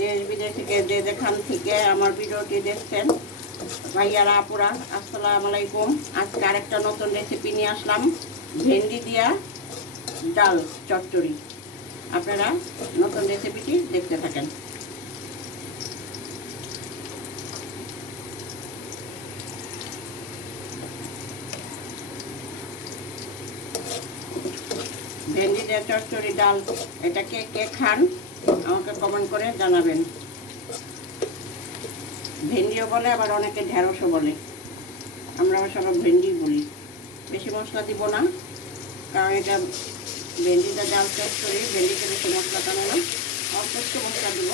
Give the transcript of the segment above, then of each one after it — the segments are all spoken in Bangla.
দেশ বিদেশ থেকে যে যেখান থেকে আমার ভিডিওটি দেখছেন ভাইয়ারা আপুরা আসসালামু আলাইকুম। আজকে আরেকটা নতুন রেসিপি নিয়ে আসলাম, ভেন্ডি দিয়া ডাল চচ্চড়ি। আপনারা নতুন রেসিপিটি দেখতে থাকেন। ভেন্ডি দিয়ে চচ্চড়ি ডাল, এটা কে কে খান আমাকে কমেন্ট করে জানাবেন। ভেন্ডিও বলে, আবার অনেকে ঢেঁড়সও বলে, আমরা সবাই ভেন্ডি বলি। বেশি মশলা দিব না, কারণ এটা ভেন্ডিটা ডাল চচ্চড়ি, ভেন্ডিতে বেশি মশলা টানে না, অল্প একটু মশলা দিব।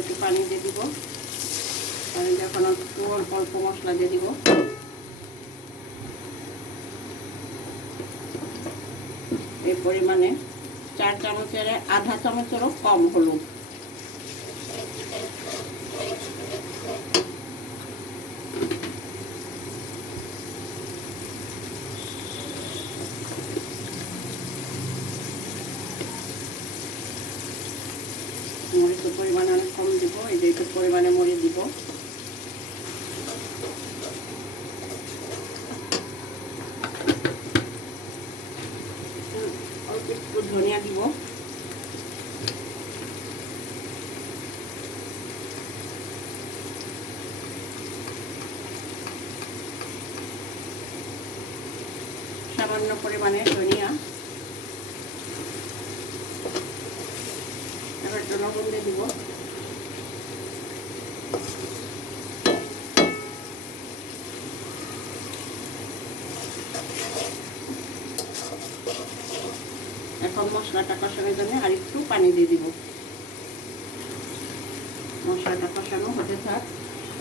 একটু পানি দিয়ে দিব, পানি যখন একটু অল্প অল্প মশলা দিয়ে দিব। এই পরিমাণে 4 চামচের আধা চামচেরও কম হলুদ, মরিচের পরিমাণ অনেক কম দিব, এই যে একটু পরিমাণে মরিচ দিব। অল্প একটু ধনিয়া দিব, সামান্য পরিমাণে ধনিয়া। এবার একটু লবণ দিয়ে দিব। এখন মশলাটা কষানোর জন্য আর একটু পানি দিয়ে দিব। মশলাটা কষানো হতে থাক,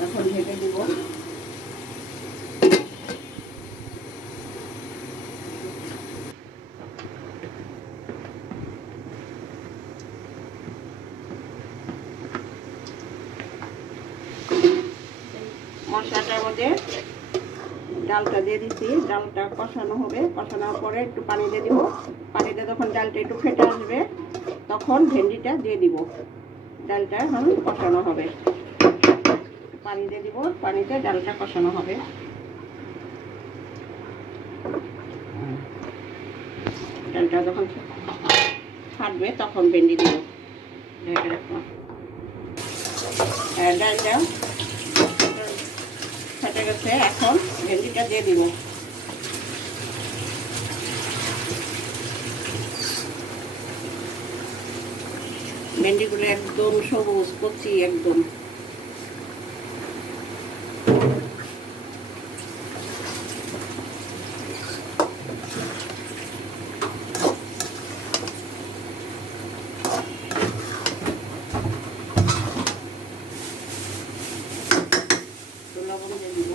এখন ঢেকে দিব। মশলাটার মধ্যে ডালটা দিয়ে দিচ্ছি, ডালটা কষানো হবে। কষানোর পরে একটু পানি দিয়ে দিব। পানিতে যখন ডালটা একটু ফেটে আসবে তখন ভেন্ডিটা দিয়ে দিব। ডালটা এখন কষানো হবে, পানি দিয়ে দিব, পানিতে ডালটা কষানো হবে। ডালটা যখন ফাটবে তখন ভেন্ডি দিব। ডালটা ফেটে গেছে, এখন ভেন্ডিটা দিয়ে দিব। ভেন্ডিগুলো একদম সবুজ কচি একদম। লবণ দিয়ে দিব।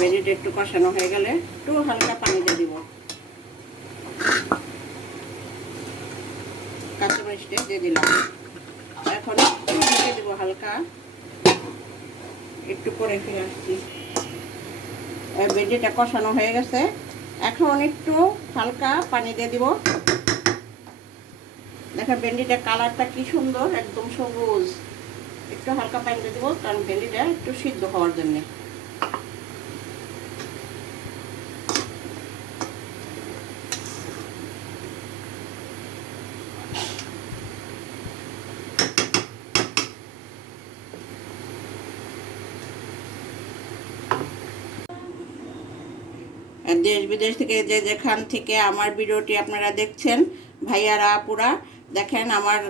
ভেন্ডিটা একটু কষানো হয়ে গেলে একটু হালকা পানি দিয়ে দিব। কাঁচামরিচটা দিয়ে দিলাম। এখন একটু ঢেকে দিব হালকা, একটু পরে ফিরে আসছি। ভেন্ডিটা কষানো হয়ে গেছে, এখন একটু হালকা পানি দিয়ে দিব। দেখেন ভেন্ডিটা কালারটা কি সুন্দর, একদম সবুজ। একটু হালকা পানি দিয়ে দিব, কারণ ভেন্ডিটা একটু সিদ্ধ হওয়ার জন্য। দেশ বিদেশ থেকে যে যেখান থেকে আমার ভিডিওটি আপনারা দেখছেন ভাইয়ারা আপুরা দেখেন আমার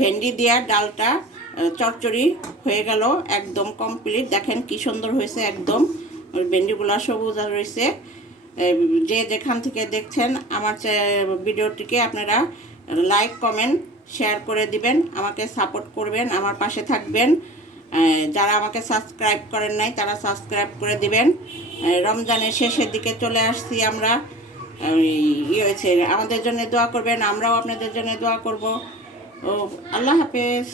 ভেন্ডি দেওয়া ডালটা চচ্চড়ি হয়ে গেল, একদম কমপ্লিট। দেখেন কি সুন্দর হয়েছে, একদম ভেন্ডিগুলো সবুজ রয়েছে। যে যেখান থেকে দেখছেন আমার ভিডিওটিকে আপনারা লাইক কমেন্ট শেয়ার করে দিবেন, আমাকে সাপোর্ট করবেন, আমার পাশে থাকবেন। যারা আমাকে সাবস্ক্রাইব করেন নাই তারা সাবস্ক্রাইব করে দিবেন। রমজানের শেষের দিকে চলে আসছি আমরা, হয়েছে আমাদের জন্য দোয়া করবেন, আমরাও আপনাদের জন্য দোয়া করব। ও আল্লাহ হাফেজ।